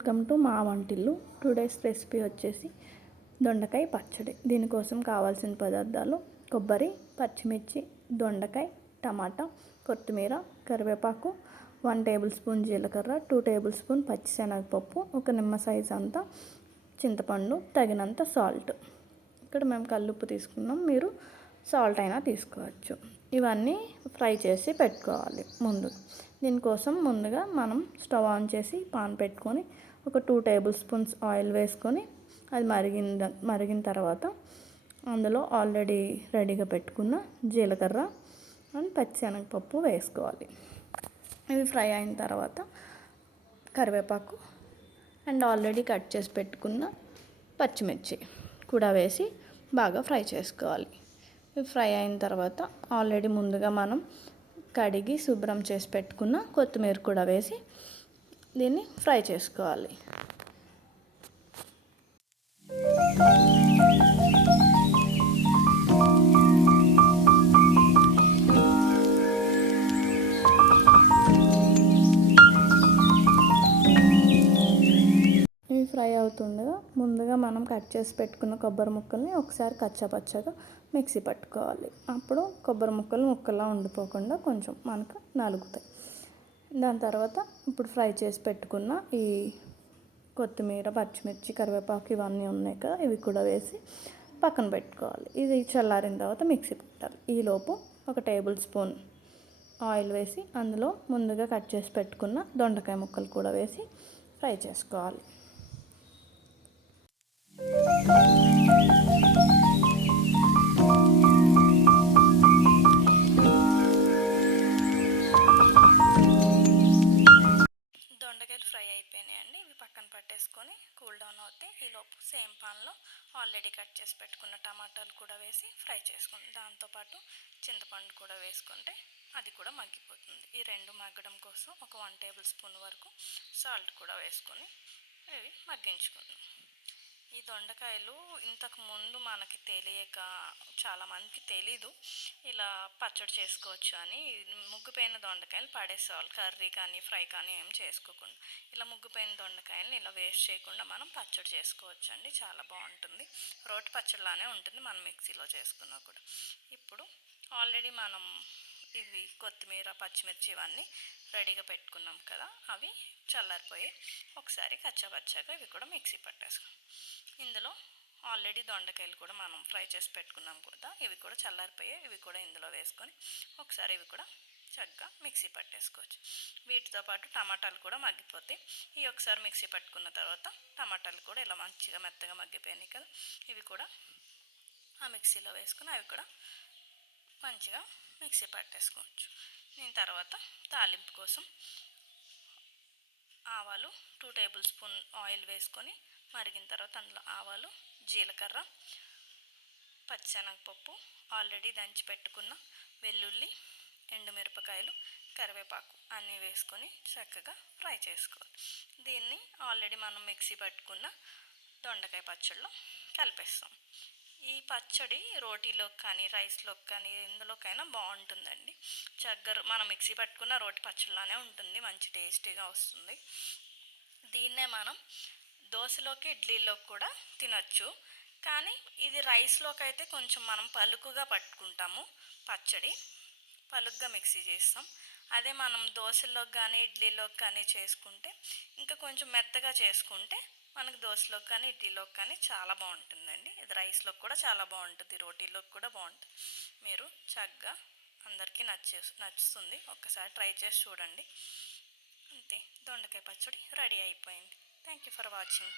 Welcome to మా వంటిల్లు. Today's recipe వచ్చేసి దొండకాయ పచ్చడి. దీనికోసం కావాల్సిన పదార్థాలు: కొబ్బరి, పచ్చిమిర్చి, దొండకాయ, టమాటా, కొత్తిమీర, కరివేపాకు, 1 టేబుల్ స్పూన్ జీలకర్ర, 2 టేబుల్ స్పూన్ పచ్చిశనగపప్పు, ఒక నిమ్మ సైజ్ అంతా చింతపండు, తగినంత సాల్ట్. ఇక్కడ మేము కల్లుప్పు తీసుకున్నాం, మీరు సాల్ట్ అయినా తీసుకోవచ్చు. ఇవన్నీ ఫ్రై చేసి పెట్టుకోవాలి. దీనికోసం ముందుగా మనం స్టవ్ ఆన్ చేసి పాన్ పెట్టుకొని ఒక 2 టేబుల్ స్పూన్స్ ఆయిల్ వేసుకొని అది మరిగిన తర్వాత అందులో ఆల్రెడీ రెడీగా పెట్టుకున్న జీలకర్ర అండ్ పచ్చిశనగపప్పు వేసుకోవాలి. ఇవి ఫ్రై అయిన తర్వాత కరివేపాకు అండ్ ఆల్రెడీ కట్ చేసి పెట్టుకున్న పచ్చిమిర్చి కూడా వేసి బాగా ఫ్రై చేసుకోవాలి. ఇవి ఫ్రై అయిన తర్వాత ఆల్రెడీ ముందుగా మనం కడిగి శుభ్రం చేసి పెట్టుకున్న కొత్తిమీర కూడా వేసి దీన్ని ఫ్రై చేసుకోవాలి. ఇవి ఫ్రై అవుతుండగా ముందుగా మనం కట్ చేసి పెట్టుకున్న కొబ్బరి ముక్కల్ని ఒకసారి కచ్చాపచ్చాగా మిక్సీ పట్టుకోవాలి. అప్పుడు కొబ్బరి ముక్కలు ముక్కలా ఉండిపోకుండా కొంచెం మనకు నలుగుతాయి. దాని తర్వాత ఇప్పుడు ఫ్రై చేసి పెట్టుకున్న ఈ కొత్తిమీర, పచ్చిమిర్చి, కరివేపాకు ఇవన్నీ ఉన్నాయి కదా, ఇవి కూడా వేసి పక్కన పెట్టుకోవాలి. ఇది చల్లారిన తర్వాత మిక్సీ పెట్టాలి. ఈలోపు ఒక టేబుల్ స్పూన్ ఆయిల్ వేసి అందులో ముందుగా కట్ చేసి పెట్టుకున్న దొండకాయ ముక్కలు కూడా వేసి ఫ్రై చేసుకోవాలి. దొండకాయలు ఫ్రై అయిపోయినాయండి. ఇవి పక్కన పట్టేసుకొని కూల్ డౌన్ అవుతాయి. ఈలోపు సేమ్ పాన్లో ఆల్రెడీ కట్ చేసి పెట్టుకున్న టమాటాలు కూడా వేసి ఫ్రై చేసుకుంటాం. దాంతోపాటు చింతపండు కూడా వేసుకుంటే అది కూడా మగ్గిపోతుంది. ఈ రెండు మగ్గడం కోసం ఒక 1 టేబుల్ స్పూన్ వరకు సాల్ట్ కూడా వేసుకొని ఇవి మగ్గించుకుందాం. ఈ దొండకాయలు ఇంతకు ముందు మనకి తెలియక చాలామందికి తెలీదు ఇలా పచ్చడి చేసుకోవచ్చు అని. ముగ్గిపోయిన దొండకాయలు పడేసేవాళ్ళు, కర్రీ కానీ ఫ్రై కానీ ఏం చేసుకోకుండా. ఇలా ముగ్గిపోయిన దొండకాయలను ఇలా వేస్ట్ చేయకుండా మనం పచ్చడి చేసుకోవచ్చు అండి. చాలా బాగుంటుంది. రోటి పచ్చడిలానే ఉంటుంది మనం మిక్సీలో చేసుకున్నా కూడా. ఇప్పుడు ఆల్రెడీ మనం ఇవి కొత్తిమీర, పచ్చిమిర్చి ఇవన్నీ రెడీగా పెట్టుకున్నాం కదా, అవి చల్లారిపోయి ఒకసారి కచ్చాపచ్చాగా ఇవి కూడా మిక్సీ పట్టేసుకున్నాం. ఇందులో ఆల్రెడీ దొండకాయలు కూడా మనం ఫ్రై చేసి పెట్టుకున్నాం కదా, ఇవి కూడా చల్లారిపోయాయి. ఇవి కూడా ఇందులో వేసుకొని ఒకసారి ఇవి కూడా చక్కగా మిక్సీ పట్టేసుకోవచ్చు. వీటితో పాటు టమాటాలు కూడా మగ్గిపోతాయి. ఇవి ఒకసారి మిక్సీ పట్టుకున్న తర్వాత టమాటాలు కూడా ఇలా మంచిగా మెత్తగా మగ్గిపోయినాయి కదా, ఇవి కూడా ఆ మిక్సీలో వేసుకొని అవి కూడా మంచిగా మిక్సీ పట్టేసుకోవచ్చు. దీని తర్వాత తాలింపు కోసం ఆవాలు 2 టేబుల్ స్పూన్ ఆయిల్ వేసుకొని మరిగిన తర్వాత అందులో ఆవాలు, జీలకర్ర, పచ్చిశనగపప్పు, ఆల్రెడీ దంచి పెట్టుకున్న వెల్లుల్లి, ఎండుమిరపకాయలు, కరివేపాకు అన్నీ వేసుకొని చక్కగా ఫ్రై చేసుకోవాలి. దీన్ని ఆల్రెడీ మనం మిక్సీ పట్టుకున్న దొండకాయ పచ్చడిలో కలిపేస్తాం. ఈ పచ్చడి రోటీలోకి కానీ రైస్లోకి కానీ ఎందులోకైనా బాగుంటుందండి. చక్కగా మనం మిక్సీ పట్టుకున్న రోటి పచ్చడిలానే ఉంటుంది, మంచి టేస్టీగా వస్తుంది. దీన్నే మనం దోశలోకి, ఇడ్లీలోకి కూడా తినచ్చు. కానీ ఇది రైస్లోకి అయితే కొంచెం మనం పలుకుగా పట్టుకుంటాము. పచ్చడి పలుగ్గా మిక్సీ చేస్తాం. అదే మనం దోశలోకి కానీ ఇడ్లీలోకి కానీ చేసుకుంటే ఇంకా కొంచెం మెత్తగా చేసుకుంటే మనకు దోశలోకి కానీ ఇడ్లీలోకి కానీ చాలా బాగుంటుందండి. ఇది రైస్లోకి కూడా చాలా బాగుంటుంది, రోటీలోకి కూడా బాగుంటుంది. మీరు చక్కగా అందరికీ నచ్చుతుంది. ఒక్కసారి ట్రై చేసి చూడండి. అంతే, దొండకాయ పచ్చడి రెడీ అయిపోయింది. Thank you for watching.